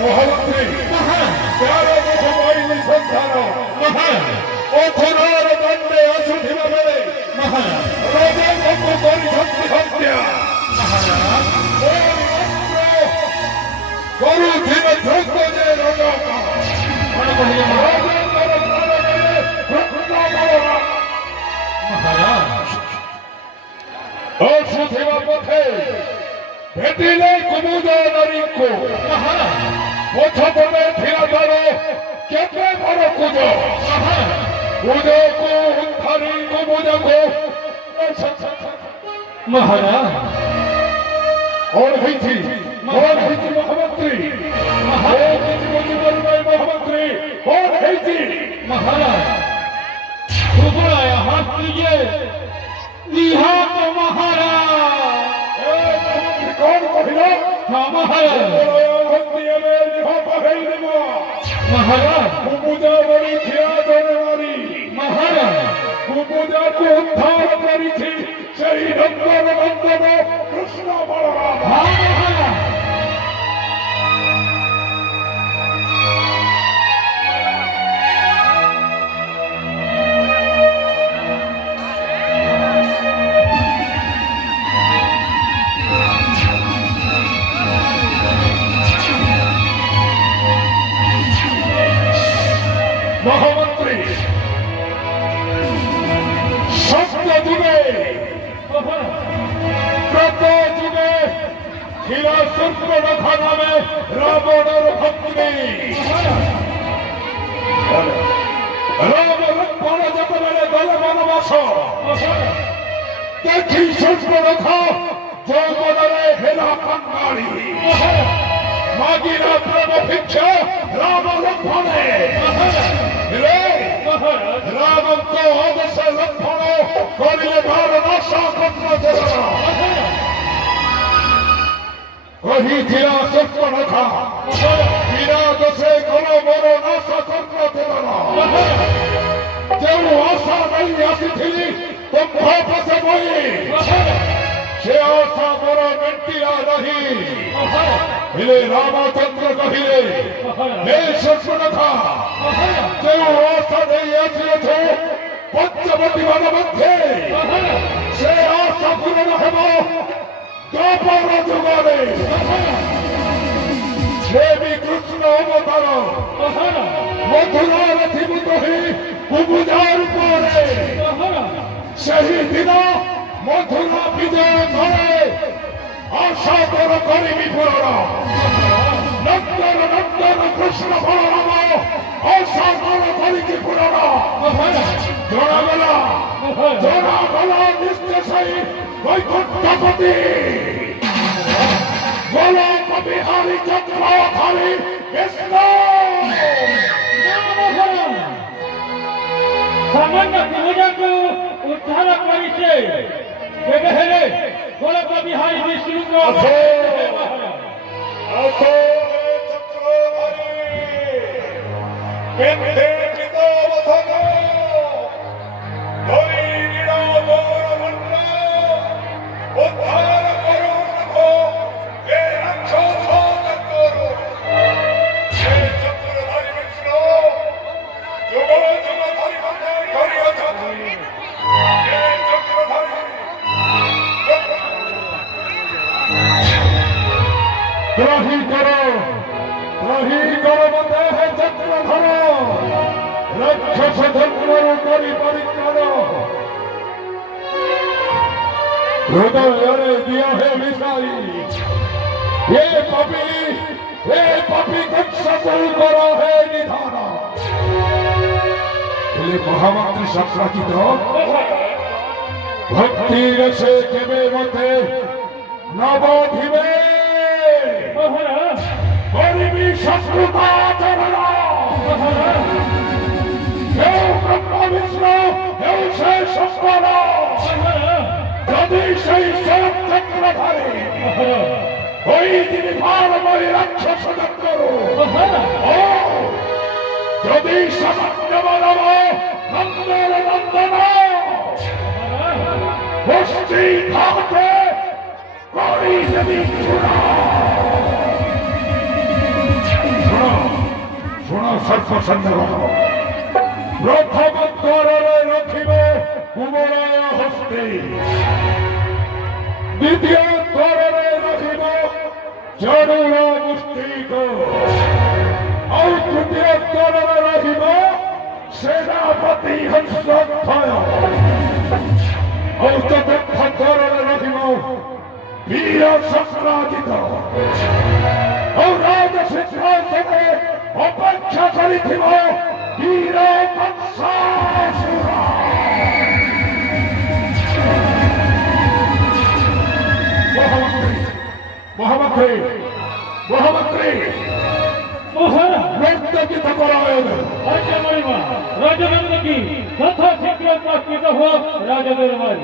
মহামন্ত্রী কারো মুখবাহিনী সন্ধান অথনার দণ্ডে অসুধিবা বেড়ে রাজা ভঙ্গ করি শক্তি হত্যা করু ধীর ধ্বংস যে রজকা অসুধিবা পথে ভেটিলে কুমুদা নারীঙ্কু পথপটে ধীরতর কেটে বড় কুজ কুজকু উদ্ধারী কুমুদকু মহারাজ और হইছি মহামন্ত্রী মহামন্ত্রী और হইছি महाराज कृपया हाथ लीजिए लिहा तो महाराज कौन कहिल हाँ महाराज महाराज কুমুদা বলি খিয়া ধরে महाराज কুমুদাকে উদ্ধার করেছি সেই নন্দন নন্দন কৃষ্ণ বলরাম हाँ महाराज মহামন্ত্রী সত্য যুগে প্রত যুগে ছিল সূর্যরেখা নামে রাবণের ভক্তি রাম লক্ষ্মণ যেতবেলে দলে বনবাস দেখি সূর্যরেখা যৌবনের হেলা কাঙ্গারি মাগিরা প্রেম ভিক্ষা রাম লক্ষ্মণে রামন্ত অবশ্য লক্ষ্মণ করিলে ভার নাশা কর্ম কহিছিল সূর্যরেখা বিনা দোষে কোন বড় নাশা কর্ম যেউ আশা নেই আসিছিলি তুম্ভ পথে বই সে আশা বড় মেন্টিয়া রহি হিলে রামচন্দ্র কহিলে হে সূর্যরেখা যেউ আশা নেই আসিয়াছ পঞ্চবটী বন মধ্যে সে আশা পূরণ ହେବ দ্বাপর যুগরে দেবী কৃষ্ণ অবতার মথুরার জীবিত হি কুমুদার উপরে সেই দিন মথুরা বিজয় করে আশা কর করিবি পূরণ নন্দন নন্দন কৃষ্ণ বলরাম আশা কর করিবি পূরণ জনাগলা নিশ্চয় বৈকুণ্ঠপতি গোলক বিহারী চক্রধারী কৃষ্ণ सामान्य कुमुदा को उद्धार करिसे केबे हेले गोलक बिहारी विष्णु को আসো চক্রধারী কেন্দ্রে পিতবধন ধরি নিরাবর মন্ড উদ্ধার করুন এ রাক্ষস করো হে চক্রধারী বিষ্ণু যুগ যুগ ধরি মন্দির করিয়াছ হে চক্রধারী দ্রোহী করো মতে হে চক্রধর রাক্ষস ধর্মরু করি পরিত্রাণ হৃদୟରେ দিয় হে মিশাই হে পাপী কক্ষকু কর হে নিধান হেলে মহামন্ত্রী সক্রাচিত ভক্তি রসে কেবে মতে নবধিবে গরিবী শত্রুতা চরণ হেউ ব্রহ্ম বিষ্ণু হেউ সে শঙ্কর যদি সেই স্বয়ং চক্রধারী ওই তিনি ভারময় রাক্ষস করো যদি সামান্য মানব নন্দন নন্দন বস্তি থাকতে করি যদি চূড়া সর্বসন্ন প্রথম দ্বারে রখিব কুমরায় হস্তে, দ্বিতীয় দ্বারে রখিব চরুর মুষ্টিক, আর তৃতীয় দ্বারে রখিব সেনাপতি হংসধ্বজ, আর চতুর্থ দ্বারে রখিব বীর সংগ্রাজিত। আর রাজ সিংহাসনে অপেক্ষা করিথিব বীর কংসাসুর। মহামন্ত্রী মহামন্ত্রী মহারাজ রক্তচিত করা হয়েছে। রাজা মহিমা রাজনন্দ কি যথা শীঘ্র প্রস্তুত হোক রাজা দরবারে।